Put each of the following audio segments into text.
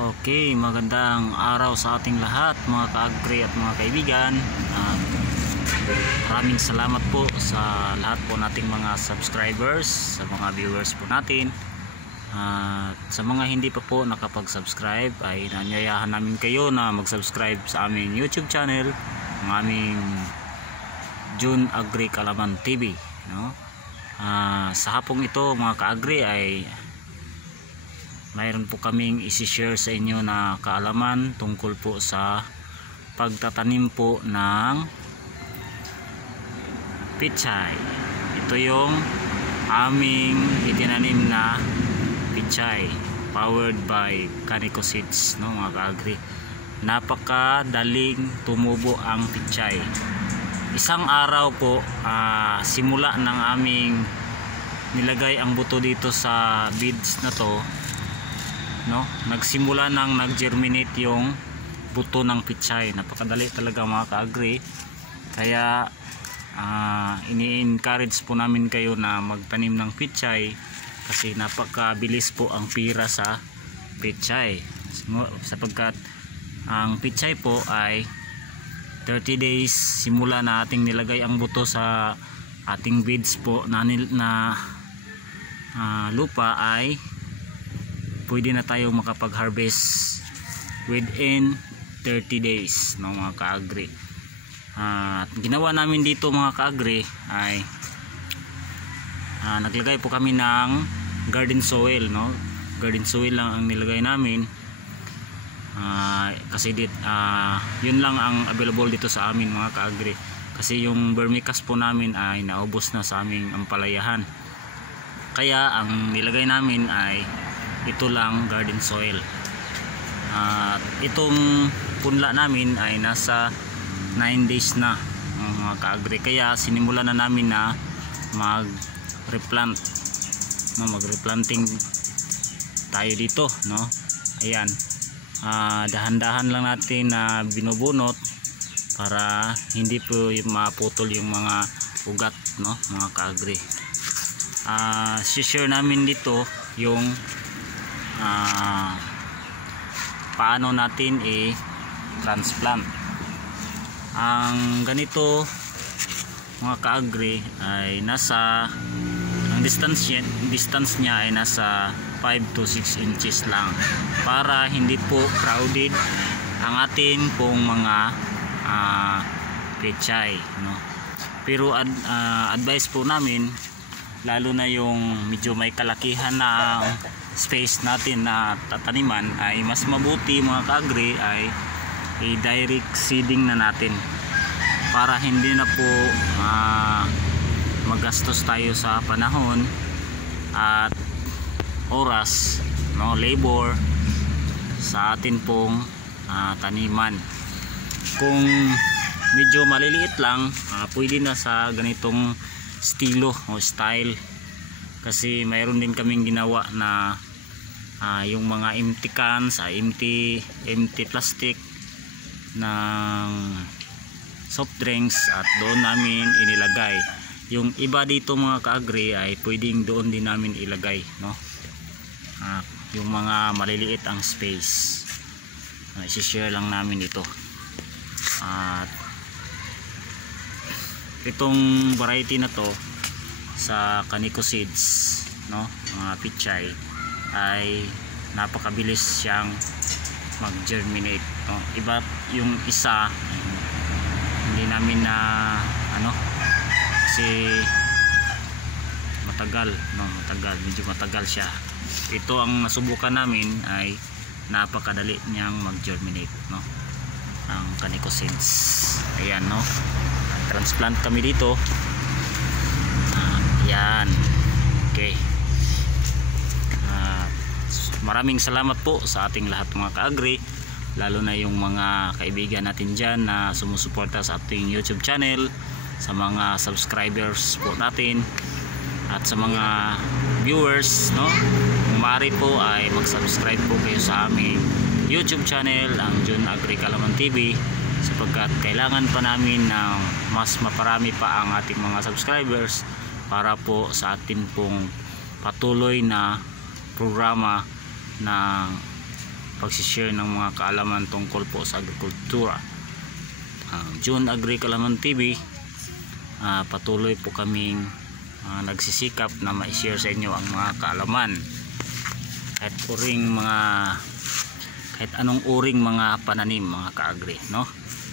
Okay, magandang araw sa ating lahat mga ka-agri at mga kaibigan. Maraming salamat po sa lahat po nating mga subscribers, sa mga viewers po natin. Sa mga hindi pa po nakapag-subscribe ay nanyayahan namin kayo na mag-subscribe sa aming YouTube channel, ang aming June Agri Kalaman TV, no? Sa hapong ito mga ka-agri ay mayroon po kaming isi-share sa inyo na kaalaman tungkol po sa pagtatanim po ng pichay. Ito yung aming itinanim na pichay, powered by Kaniko Seeds, no mga ka-agri. Napakadaling tumubo ang pichay. Isang araw po simula ng aming nilagay ang buto dito sa beads na to, no, nagsimula nang nag-germinate yung buto ng pichay. Napakadali talaga mga ka-agri, kaya ini-encourage po namin kayo na magtanim ng pichay kasi napakabilis po ang pira sa pichay, sapagkat ang pichay po ay 30 days simula na ating nilagay ang buto sa ating beads po na lupa ay pwede na tayo makapag-harvest within 30 days, no mga ka-agri. Ginawa namin dito mga ka-agri ay naglagay po kami ng garden soil, no? Garden soil lang ang nilagay namin kasi yun lang ang available dito sa amin mga ka-agri, kasi yung vermicast po namin ay naubos na sa aming ampalayahan, kaya ang nilagay namin ay ito lang, garden soil. Itong punla namin ay nasa 9 days na mga ka-agri, kaya sinimulan na namin na mag-replant, no, mag-replanting tayo dito, no. Ayan, dahan-dahan lang natin na binubunot para hindi po maputol yung mga ugat, no mga ka-agri. Share namin dito yung paano natin i-transplant. Ang ganito mga ka-agri ay ang distance niya ay nasa 5 to 6 inches lang para hindi po crowded ang atin pong mga pechay, no. Pero advice po namin, lalo na yung medyo may kalakihan na space natin na tataniman, ay mas mabuti mga ka-agri ay i-direct seeding na natin para hindi na po magastos tayo sa panahon at oras, no, labor sa atin pong taniman. Kung medyo maliliit lang, pwede na sa ganitong estilo o style, kasi mayroon din kaming ginawa na yung mga empty cans, empty plastic ng soft drinks, at doon namin inilagay. Yung iba dito mga ka-agri ay pwedeng doon din namin ilagay, no. Yung mga maliliit ang space, i-share lang namin ito. At itong variety na to sa Kaniko Seeds, no, mga pichay, ay napakabilis siyang mag-germinate, no. Iba yung isa hindi namin na kasi medyo matagal siya. Ito ang nasubukan namin ay napakadali niyang mag-germinate, no, ang Kaniko Seeds. Ayan, no, transplant kami dito. Yan, okay. Maraming salamat po sa ating lahat mga ka-agri, lalo na yung mga kaibigan natin dyan na sumusuporta sa ating YouTube channel, sa mga subscribers po natin, at sa mga viewers, no. Kung maaari po ay mag-subscribe po kayo sa aming YouTube channel, ang June Agri Kalaman TV, sapagkat kailangan pa namin ng mas maparami pa ang ating mga subscribers para po sa atin pong patuloy na programa ng pagsishare ng mga kaalaman tungkol po sa agrikultura. June Agri Kalaman TV, patuloy po kaming nagsisikap na ma-share sa inyo ang mga kaalaman kahit anong uring mga pananim, mga ka-agri, no?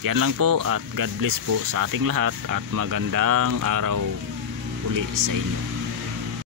Yan lang po, at God bless po sa ating lahat at magandang araw uli sa inyo.